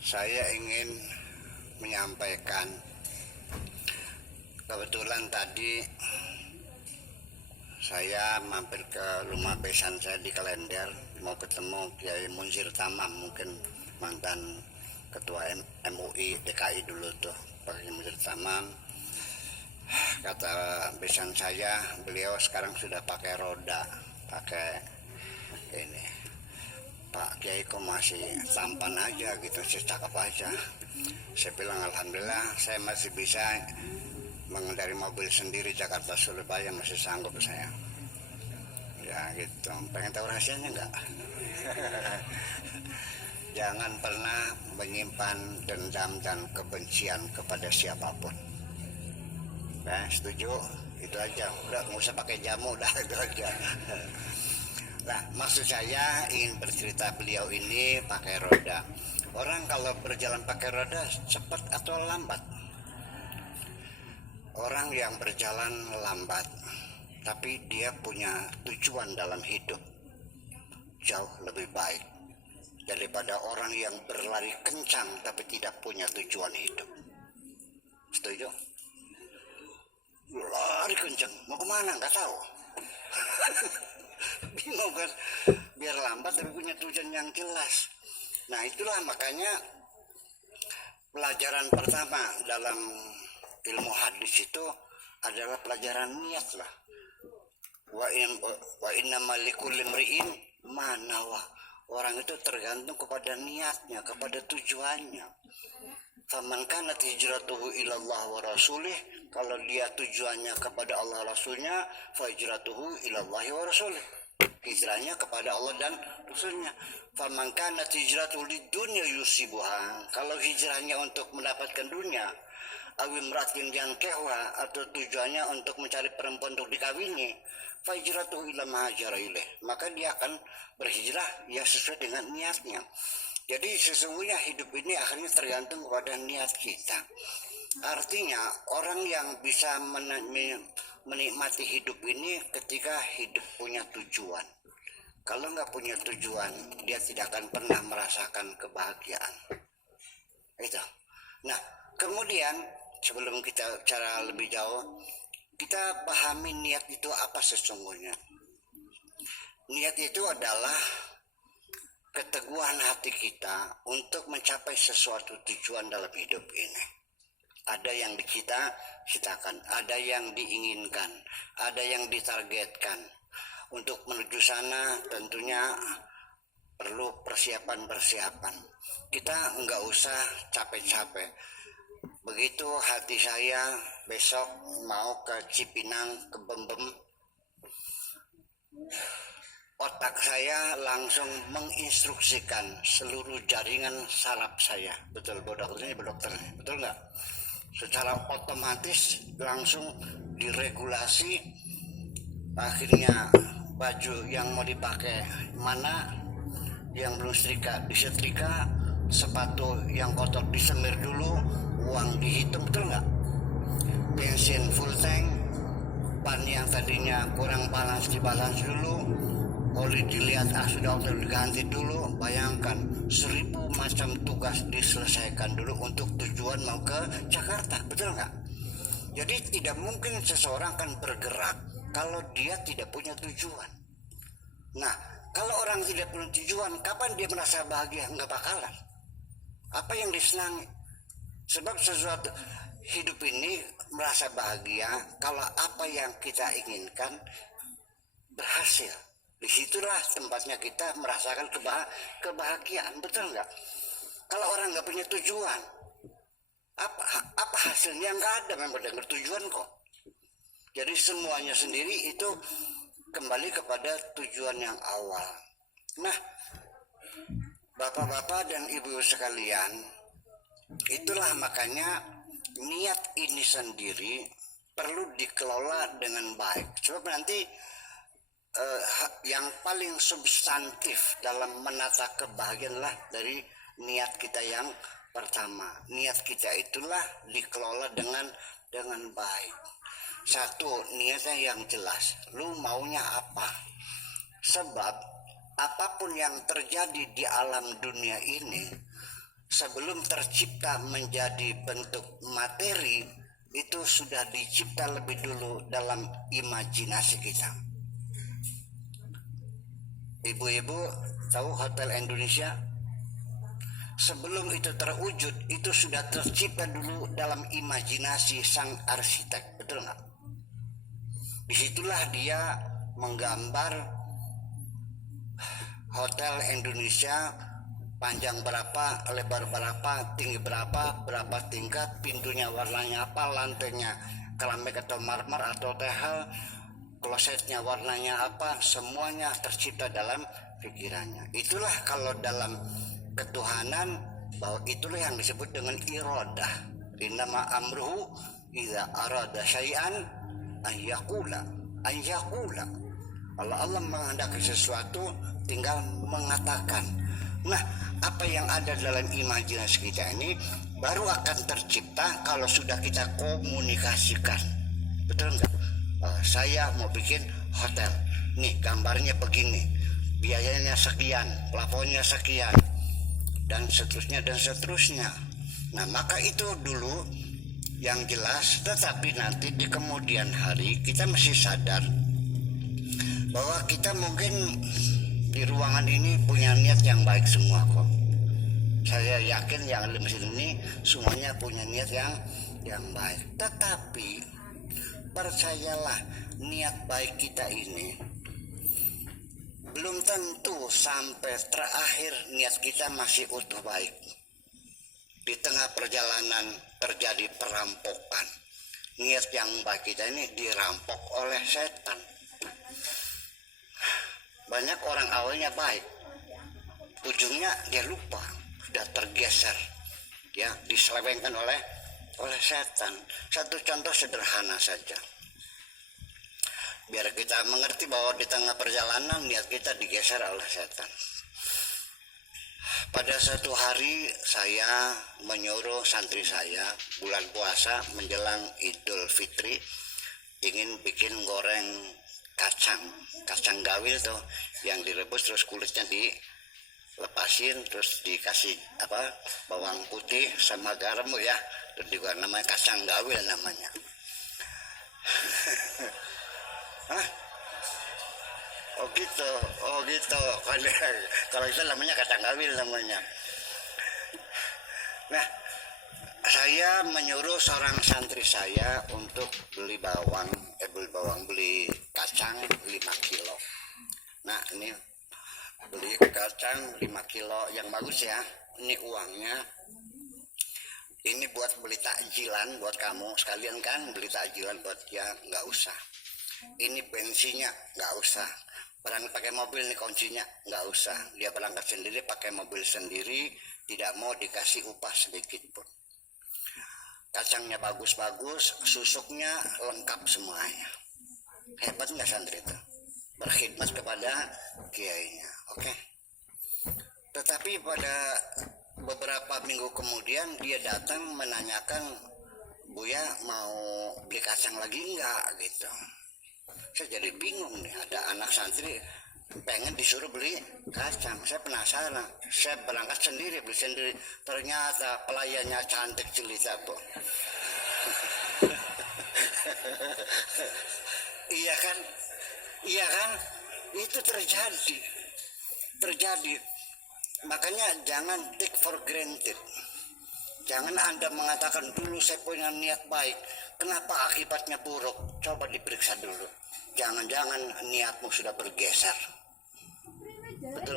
Saya ingin menyampaikan, kebetulan tadi saya mampir ke rumah besan saya di Kalender, mau ketemu Kiai Munzir Tamam, mungkin mantan ketua MUI DKI dulu tuh, Pak Munzir Tamam. Kata besan saya, beliau sekarang sudah pakai roda, pakai ini. Pak Kiai kok masih tampan aja gitu, cakep aja. Saya bilang alhamdulillah saya masih bisa mengendari mobil sendiri Jakarta Surabaya, masih sanggup saya. Ya gitu, pengen tahu rahasianya enggak? Jangan pernah menyimpan dendam dan kebencian kepada siapapun. Setuju? Itu aja, udah nggak usah pakai jamu, udah itu aja. Nah, maksud saya ingin bercerita, beliau ini pakai roda. Orang kalau berjalan pakai roda cepat atau lambat? Orang yang berjalan lambat, tapi dia punya tujuan dalam hidup, jauh lebih baik daripada orang yang berlari kencang tapi tidak punya tujuan hidup. Setuju? Lari kencang, mau kemana? Nggak tahu. Bingung kan, biar lambat tapi punya tujuan yang jelas. Nah itulah makanya pelajaran pertama dalam ilmu hadis itu adalah pelajaran niat lah. Wa inna malikul limri'in manawa. Orang itu tergantung kepada niatnya, kepada tujuannya. Faman kanat hijratuhu ilallah wa rasulih, kalau dia tujuannya kepada Allah Rasulnya, fa hijratuhu ilallahi wa rasulih, hijrahnya kepada Allah dan Rasulnya. Faman kanat hijratuhu lidunya yusibuha, kalau hijrahnya untuk mendapatkan dunia, awim ratin yang kewa, atau tujuannya untuk mencari perempuan untuk dikawini, fa hijratuhu ila ma hajara ilaih, maka dia akan berhijrah ya sesuai dengan niatnya. Jadi sesungguhnya hidup ini akhirnya tergantung kepada niat kita. Artinya orang yang bisa menikmati hidup ini ketika hidup punya tujuan. Kalau nggak punya tujuan, dia tidak akan pernah merasakan kebahagiaan. Itu. Nah, kemudian sebelum kita bicara lebih jauh, kita pahami niat itu apa sesungguhnya. Niat itu adalah keteguhan hati kita untuk mencapai sesuatu tujuan dalam hidup ini. Ada yang dicita-citakan, ada yang diinginkan, ada yang ditargetkan. Untuk menuju sana tentunya perlu persiapan-persiapan. Kita nggak usah capek-capek. Begitu hati saya besok mau ke Cipinang, ke Bembem, otak saya langsung menginstruksikan seluruh jaringan saraf saya. Betul, dokternya, betul nggak? Secara otomatis langsung diregulasi. Akhirnya baju yang mau dipakai mana, yang belum setrika disetrika, sepatu yang kotor disemir dulu, uang dihitung, betul nggak? Bensin full tank, ban yang tadinya kurang balance dibalance dulu, oli dilihat sudah diganti dulu. Bayangkan 1000 macam tugas diselesaikan dulu untuk tujuan mau ke Jakarta, betul nggak? Jadi tidak mungkin seseorang akan bergerak kalau dia tidak punya tujuan. Nah, kalau orang tidak punya tujuan, kapan dia merasa bahagia? Nggak bakalan. Apa yang disenangi? Sebab sesuatu hidup ini merasa bahagia kalau apa yang kita inginkan berhasil. Disitulah tempatnya kita merasakan kebahagiaan, betul nggak? Kalau orang nggak punya tujuan, apa hasilnya? Nggak ada, memang dengar tujuan kok. Jadi semuanya sendiri itu kembali kepada tujuan yang awal. Nah, bapak-bapak dan ibu sekalian, itulah makanya niat ini sendiri perlu dikelola dengan baik. Sebab nanti yang paling substantif dalam menata kebahagiaan lah dari niat kita yang pertama. Niat kita itulah dikelola dengan baik. Satu, niatnya yang jelas. Lu maunya apa? Sebab apapun yang terjadi di alam dunia ini sebelum tercipta menjadi bentuk materi itu sudah dicipta lebih dulu dalam imajinasi kita. Ibu-ibu tahu Hotel Indonesia? Sebelum itu terwujud itu sudah tercipta dulu dalam imajinasi sang arsitek, betul nggak? Disitulah dia menggambar Hotel Indonesia panjang berapa, lebar berapa, tinggi berapa, berapa tingkat, pintunya warnanya apa, lantainya keramik atau marmer atau tehel, klosetnya warnanya apa, semuanya tercipta dalam pikirannya. Itulah kalau dalam ketuhanan, bahwa itulah yang disebut dengan iradah. Innama amruhu idza arada syai'an ayyaqula. Kalau Allah menghendaki sesuatu tinggal mengatakan. Nah, apa yang ada dalam imajinasi kita ini baru akan tercipta kalau sudah kita komunikasikan. Betul enggak? Saya mau bikin hotel. Nih gambarnya begini, biayanya sekian, plafonnya sekian, dan seterusnya dan seterusnya. Nah, maka itu dulu yang jelas. Tetapi nanti di kemudian hari kita mesti sadar bahwa kita mungkin di ruangan ini punya niat yang baik semua kok. Saya yakin yang ada di mesin ini semuanya punya niat yang baik. Tetapi percayalah, niat baik kita ini belum tentu sampai terakhir niat kita masih utuh baik. Di tengah perjalanan terjadi perampokan. Niat yang baik kita ini dirampok oleh setan. Banyak orang awalnya baik, ujungnya dia lupa, sudah tergeser, ya, diselewengkan oleh setan. Satu contoh sederhana saja, biar kita mengerti bahwa di tengah perjalanan niat kita digeser oleh setan. Pada suatu hari saya menyuruh santri saya bulan puasa menjelang Idul Fitri ingin bikin goreng kacang gawil tuh yang direbus terus kulitnya dilepasin terus dikasih bawang putih sama garam ya, terus juga namanya kacang gawil namanya. Hah? Oh gitu. Kalau itu namanya kacang gawil namanya. Nah, saya menyuruh seorang santri saya untuk beli kacang 5 kilo. Nah, ini beli kacang 5 kilo yang bagus ya. Ini uangnya. Ini buat beli takjilan buat kamu sekalian kan, beli takjilan buat dia, nggak usah. Ini bensinnya nggak usah. Berangkat pakai mobil nih kuncinya nggak usah. Dia berangkat sendiri pakai mobil sendiri, tidak mau dikasih upah sedikit pun. Kacangnya bagus-bagus, susuknya lengkap semuanya. Hebat nggak santri itu? Berkhidmat kepada kiainya. Oke. Tetapi pada beberapa minggu kemudian dia datang menanyakan, Buya mau beli kacang lagi nggak gitu. Saya jadi bingung nih, ada anak santri pengen disuruh beli kacang. Saya penasaran, saya berangkat sendiri, beli sendiri. Ternyata pelayannya cantik jelita kok. Iya kan, itu terjadi. Makanya jangan take for granted. Jangan Anda mengatakan dulu saya punya niat baik, kenapa akibatnya buruk? Coba diperiksa dulu. Jangan-jangan niatmu sudah bergeser. Betul.